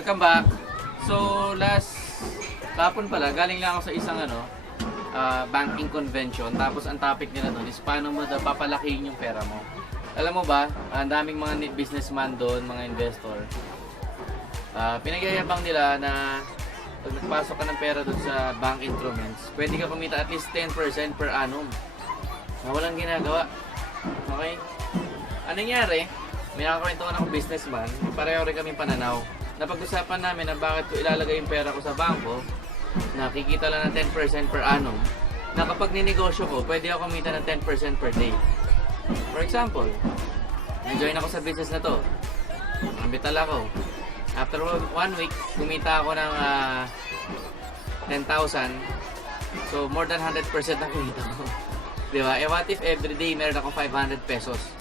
Welcome back. So, last kapon pala, galing lang ako sa isang ano, ah, banking convention. Tapos ang topic nila doon is paano mo papalakihin yung pera mo. Alam mo ba, ang daming mga businessman doon, mga investor. Ah, pinagyayabang nila na pag nagpasok ka ng pera doon sa bank instruments, pwede ka kumita at least 10% per annum. Na walang ginagawa. Okay? Anong nangyari? May nakakwentuhan akong businessman, pareho rin kami pananaw. Napag-usapan namin na bakit ko ilalagay yung pera ko sa bangko, nakikita lang ng 10% per annum, na kapag ninegosyo ko, pwede ako kumita ng 10% per day. For example, nag-join ako sa business na to. Ambital ako. After one week, kumita ako ng ah, 10,000. So, more than 100% na kumita ko. Di ba? Eh, what if every day meron ako 500 pesos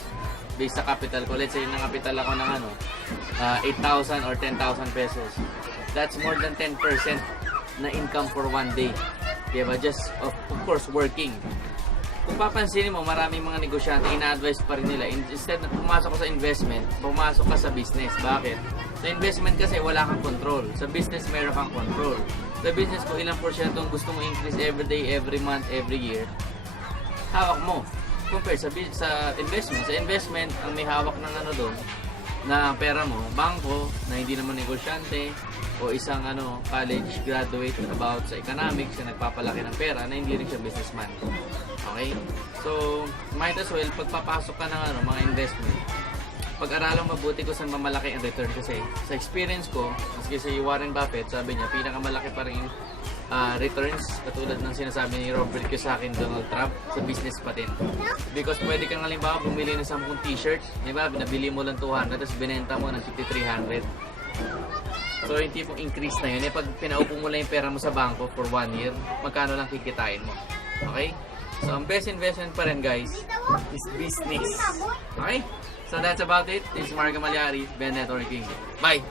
based sa capital ko? Let's say, nang capital ako ng ano, ah, 8,000 or 10,000 pesos. That's more than 10% na income for one day. Di ba? Just, of, of course, working. Kung papansinin mo, maraming mga negosyante, ina-advise pa rin nila, in- instead na pumasok ka sa investment, pumasok ka sa business. Bakit? Sa investment kasi wala kang control. Sa business, meron kang control. Sa business, kung ilang porsyento ang gusto mo increase every day, every month, every year, hawak mo. Compare sa, sa investment. Sa investment, ang may hawak ng ano doon, na pera mo, bangko, na hindi naman negosyante, o isang ano college graduate about sa economics na nagpapalaki ng pera na hindi rin siya businessman. Okay? So, might as well, pagpapasok ka ng ano, mga investment, pag-aralang mabuti ko saan mamalaki ang return kasi sa experience ko, maski si Warren Buffett, sabi niya, pinakamalaki pa rin ah, returns katulad ng sinasabi ni Robert Kiyosaki and Donald Trump sa business pa din. Because pwede kang halimbawa bumili ng 10 t-shirt, di ba? Nabili mo lang 200 tapos binenta mo ng 5,300. So yung tipong increase na yun, eh, pag pinaupo mo lang yung pera mo sa bangko for one year, magkano lang kikitain mo. Okay? So ang best investment pa rin guys is business. Okay? So that's about it. This is Marga Malyari, Ben Networking. Bye!